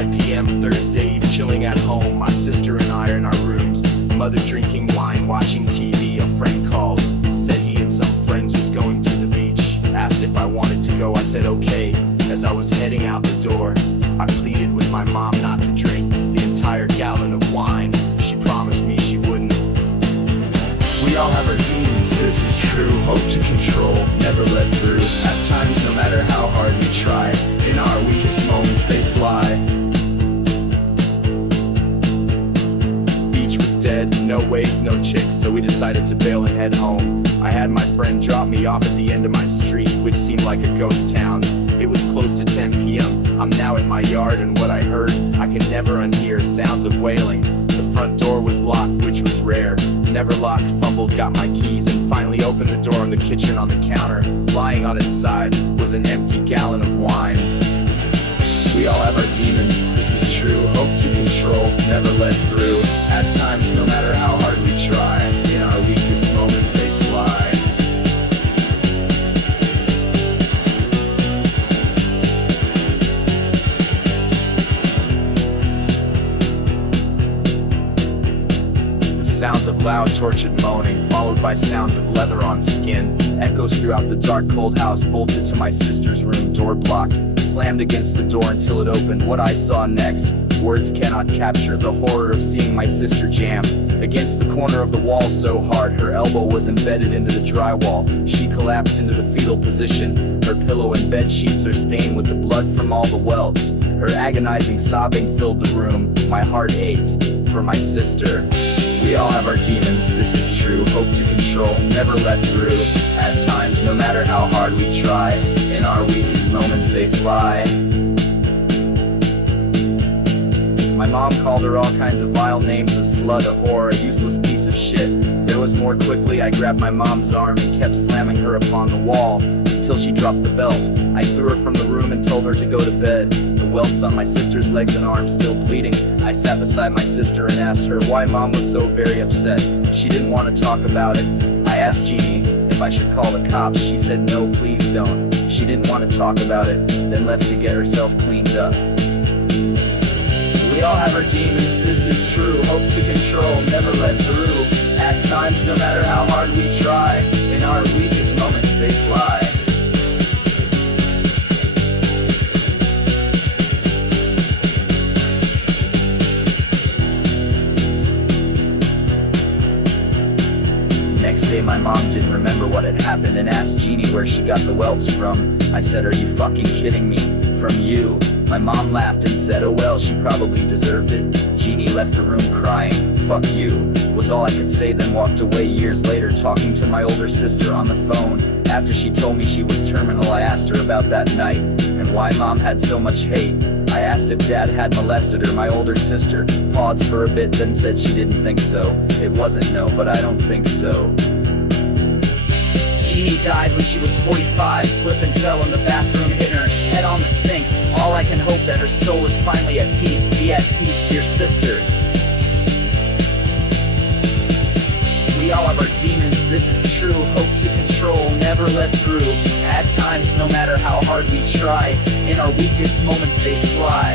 5 p.m. Thursday Eve, chilling at home. My sister and I are in our rooms. Mother drinking wine, watching TV. A friend called, said he and some friends was going to the beach. Asked if I wanted to go, I said okay. As I was heading out the door, I pleaded with my mom not to drink the entire gallon of wine. She promised me she wouldn't. We all have our demons, this is true. Hope to control, never let through. At times, no matter how hard we try, in our weakest moments they fly. Beach was dead, no waves, no chicks, so we decided to bail and head home. I had my friend drop me off at the end of my street, which seemed like a ghost town. It was close to 10 p.m. I'm now in my yard, and what I heard, I can never unhear. Sounds of wailing. The front door was locked, which was rare. Never locked, fumbled, got my keys, and finally opened the door. In the kitchen on the counter, lying on its side, was an empty gallon of wine. We all have our demons, this is true. Hope to control, never let through. At times, no matter how hard we try, in our weakest moments they fly. Sounds of loud tortured moaning, followed by sounds of leather on skin. Echoes throughout the dark cold house. Bolted to my sister's room, door blocked. Slammed against the door until it opened. What I saw next, words cannot capture the horror of seeing my sister jam against the corner of the wall so hard her elbow was embedded into the drywall. She collapsed into the fetal position. Her pillow and bed sheets are stained with the blood from all the welts. Her agonizing sobbing filled the room. My heart ached for my sister. We all have our demons, this is true. Hope to control, never let through. At times, no matter how hard we try, in our weakest moments they fly. My mom called her all kinds of vile names, a slut, a whore, a useless piece of shit. There was more. Quickly I grabbed my mom's arm and kept slamming her upon the wall until she dropped the belt. I threw her from the room and told her to go to bed. The welts on my sister's legs and arms still bleeding. I sat beside my sister and asked her why mom was so very upset. She didn't want to talk about it. I asked Jeannie if I should call the cops. She said no, please don't. She didn't want to talk about it, then left to get herself cleaned up. We all have our demons, this is true. Hope to control, never let through. At times, no matter how hard we try, in our weakest moments they fly. Next day my mom didn't remember what had happened and asked Jeannie where she got the welts from. I said, are you fucking kidding me? From you. My mom laughed and said, oh well, she probably deserved it. Jeannie left the room crying. Fuck you, was all I could say, then walked away. Years later, talking to my older sister on the phone. After she told me she was terminal, I asked her about that night and why mom had so much hate. I asked if dad had molested her. My older sister paused for a bit, then said she didn't think so. It wasn't no, but I don't think so. Jeannie died when she was 45, slipped and fell in the bathroom, hitting her head on the sink. All I can hope that her soul is finally at peace. Be at peace, dear sister. We all have our demons, this is true. Hope to control, never let through. At times, no matter how hard we try, in our weakest moments they fly.